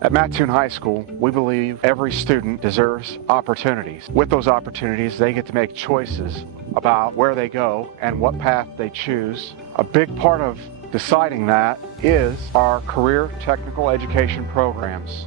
At Mattoon High School, we believe every student deserves opportunities. With those opportunities, they get to make choices about where they go and what path they choose. A big part of deciding that is our career technical education programs.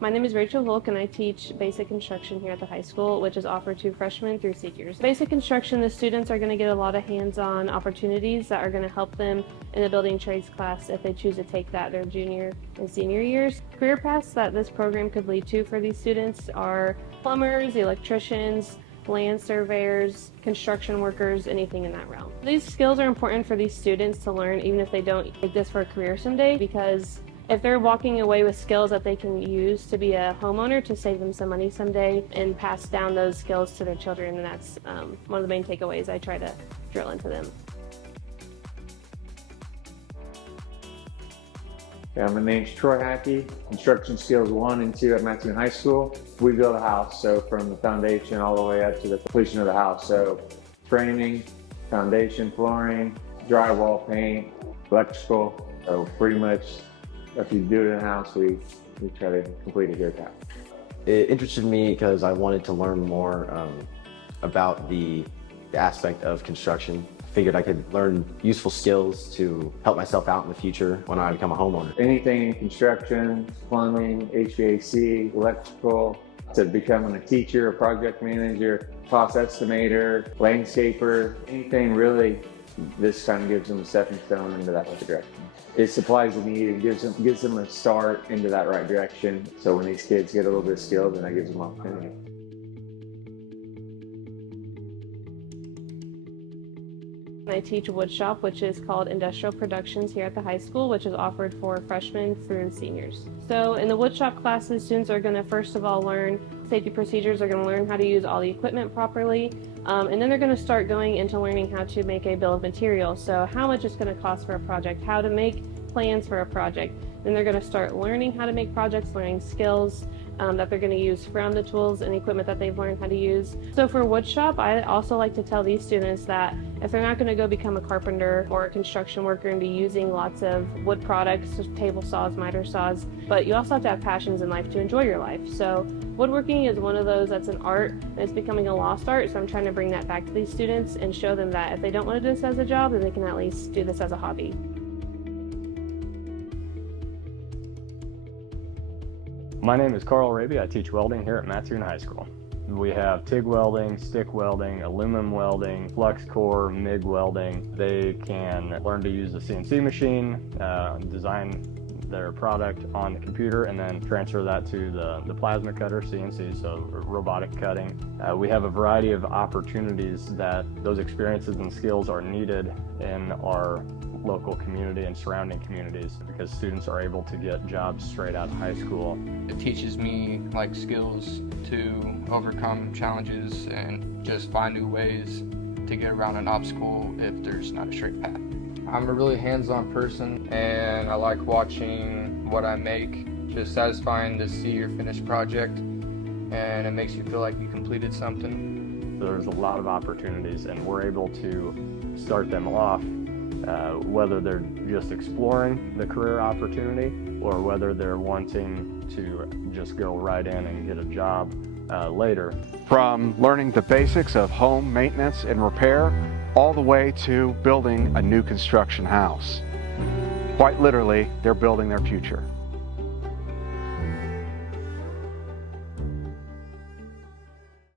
My name is Rachel Volk and I teach basic construction here at the high school, which is offered to freshmen through seniors. Basic construction, the students are going to get a lot of hands-on opportunities that are going to help them in the building trades class if they choose to take that their junior and senior years. Career paths that this program could lead to for these students are plumbers, electricians, land surveyors, construction workers, anything in that realm. These skills are important for these students to learn even if they don't take this for a career someday, because if they're walking away with skills that they can use to be a homeowner to save them some money someday and pass down those skills to their children, and that's one of the main takeaways I try to drill into them. Yeah, my name's Troy Hackey, Construction Skills 1 and 2 at Mattoon High School. We build a house, so from the foundation all the way up to the completion of the house. So framing, foundation, flooring, drywall, paint, electrical. So pretty much if you do it in a house, we try to complete it here at that. It interested me because I wanted to learn more about the aspect of construction. Figured I could learn useful skills to help myself out in the future when I become a homeowner. Anything in construction, plumbing, HVAC, electrical, to becoming a teacher, a project manager, cost estimator, landscaper, anything really, this kind of gives them a stepping stone into that right direction. It supplies the need and gives them a start into that right direction. So when these kids get a little bit of skill, then that gives them opportunity. I teach wood shop, which is called Industrial Productions here at the high school, which is offered for freshmen through seniors. So in the wood shop classes, students are going to first of all learn safety procedures. They're going to learn how to use all the equipment properly, and then they're going to start going into learning how to make a bill of materials. So how much it's going to cost for a project, how to make plans for a project. Then they're going to start learning how to make projects, learning skills that they're going to use from the tools and equipment that they've learned how to use. So for wood shop, I also like to tell these students that if they're not going to go become a carpenter or a construction worker and be using lots of wood products, table saws, miter saws, but you also have to have passions in life to enjoy your life. So woodworking is one of those that's an art, and it's becoming a lost art, so I'm trying to bring that back to these students and show them that if they don't want to do this as a job, then they can at least do this as a hobby. My name is Carl Raby. I teach welding here at Mattoon High School. We have TIG welding, stick welding, aluminum welding, flux core, MIG welding. They can learn to use the CNC machine, design their product on the computer, and then transfer that to the plasma cutter, CNC, so robotic cutting. We have a variety of opportunities that those experiences and skills are needed in our local community and surrounding communities, because students are able to get jobs straight out of high school. It teaches me skills to overcome challenges and just find new ways to get around an obstacle if there's not a straight path. I'm a really hands-on person, and I like watching what I make. Just satisfying to see your finished project, and it makes you feel like you completed something. There's a lot of opportunities, and we're able to start them off whether they're just exploring the career opportunity or whether they're wanting to just go right in and get a job later. From learning the basics of home maintenance and repair all the way to building a new construction house. Quite literally, they're building their future.